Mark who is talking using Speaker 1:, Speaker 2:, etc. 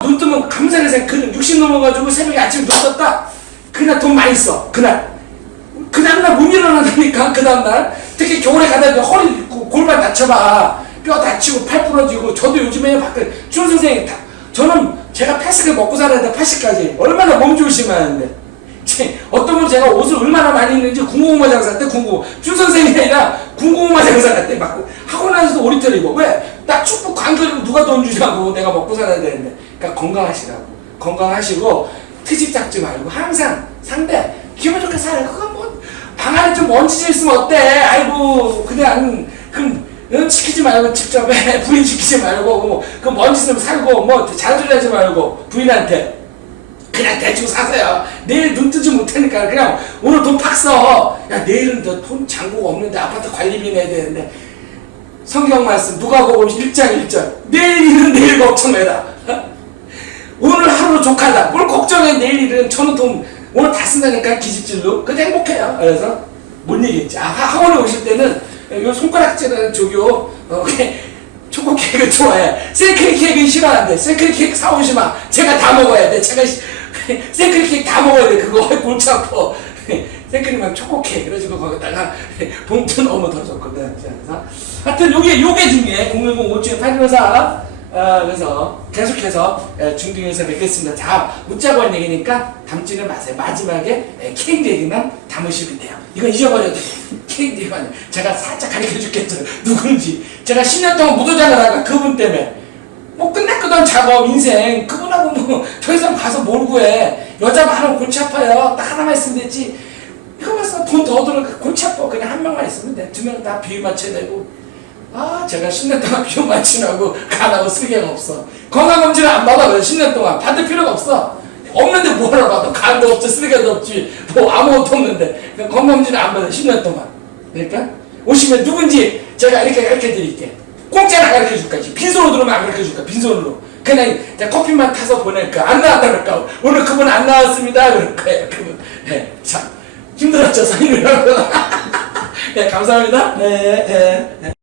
Speaker 1: 눈 뜨면 감사해서 그60 넘어가지고 새벽에 아침에 눈 떴다. 그날 돈 많이 써. 그날. 그 다음날 못 일어난다니까 그 다음날 특히 겨울에 가다 보면 허리 고- 골반 다쳐봐 뼈 다치고 팔 부러지고 저도 요즘에 밖에 준 선생님 다 저는 제가 80을 먹고 살아야 돼 80까지 얼마나 몸 조심하는데 제- 어떤 분 제가 옷을 얼마나 많이 입는지 군고구마 장사 때 군고 준 선생님이 아니라 군고구마 장사 때막 하고 나서도 오리털 입어. 왜? 나 축구 관계로 누가 돈 주냐고. 내가 먹고 살아야 되는데. 그러니까 건강하시라고. 건강하시고 트집 잡지 말고 항상 상대. 기분 좋게 살아. 그건 뭐방 안에 좀 먼지 좀 있으면 어때? 아이고 그냥 그럼 응, 시키지 말고 직접 해. 부인 시키지 말고. 뭐, 그 먼지 있으면 살고 뭐 잔소리 하지 말고 부인한테 그냥 대충 사세요. 내일 눈 뜨지 못하니까 그냥 오늘 돈 팍 써. 야 내일은 너돈 잔고가 없는데 아파트 관리비 내야 되는데 성경 말씀 누가 보고 1장 1절 내일 일은 내일 걱정해라. 오늘 하루 족하다. 뭘 걱정해 내일 일은 저는 돈 오늘 다 쓴다니까 기집질로. 근데 행복해요. 그래서 못 얘기했지. 아 하- 학원에 오실 때는 요 손가락질하는 저기요 어, 초코 케이크 좋아해. 생크림 케이크 싫어하는데 생크림 케이크 사오지 마. 제가 다 먹어야 돼. 제가 시- 생크림 케이크 다 먹어야 돼. 그거 골치 아파. 초코 케이크 그래가지고 거기다가 봉투 넣으면 더 좋거든. 그래서 하여튼 요게 요게 중요해. 010 5 8 1 4 아, 그래서 계속해서 예, 중등에서 뵙겠습니다. 자, 웃자고 한 얘기니까 담지는 마세요. 마지막에 예, 케이크 얘기만 담으시면 돼요. 이건 잊어버려도 돼. 케이크 얘기만. 제가 살짝 가르쳐 줄겠죠. 누군지. 제가 10년 동안 무도장을 하가 그분 때문에. 뭐 끝났거든 작업 인생 그분 하고 뭐 더 이상 가서 뭘 구해? 여자 많으면 골치 아파요. 딱 하나만 있으면 되지. 이거 봐서 돈더 들어. 골치 아파. 그냥 한 명만 있으면 돼 두 명 다 비위 맞춰야 되고. 아 제가 10년 동안 비위 맞추라고 간하고 쓸개가 없어. 건강검진을 안 받아 그래 10년 동안. 받을 필요가 없어. 없는데 뭐하러 받아? 간도 없지 쓰레기도 없지. 뭐 아무것도 없는데. 건강검진을 안 받아 10년 동안. 그러니까? 오시면 누군지 제가 이렇게 가르쳐 드릴게 공짜로 가르쳐 줄까? 빈손으로 들으면 안 가르쳐 줄까? 빈손으로. 그냥 커피만 타서 보낼까 안 나왔다 그럴까? 오늘 그분 안 나왔습니다. 그럴 거예요 그분. 네, 참. 힘들었죠 선생님이라고. 네 감사합니다. 네, 네, 네.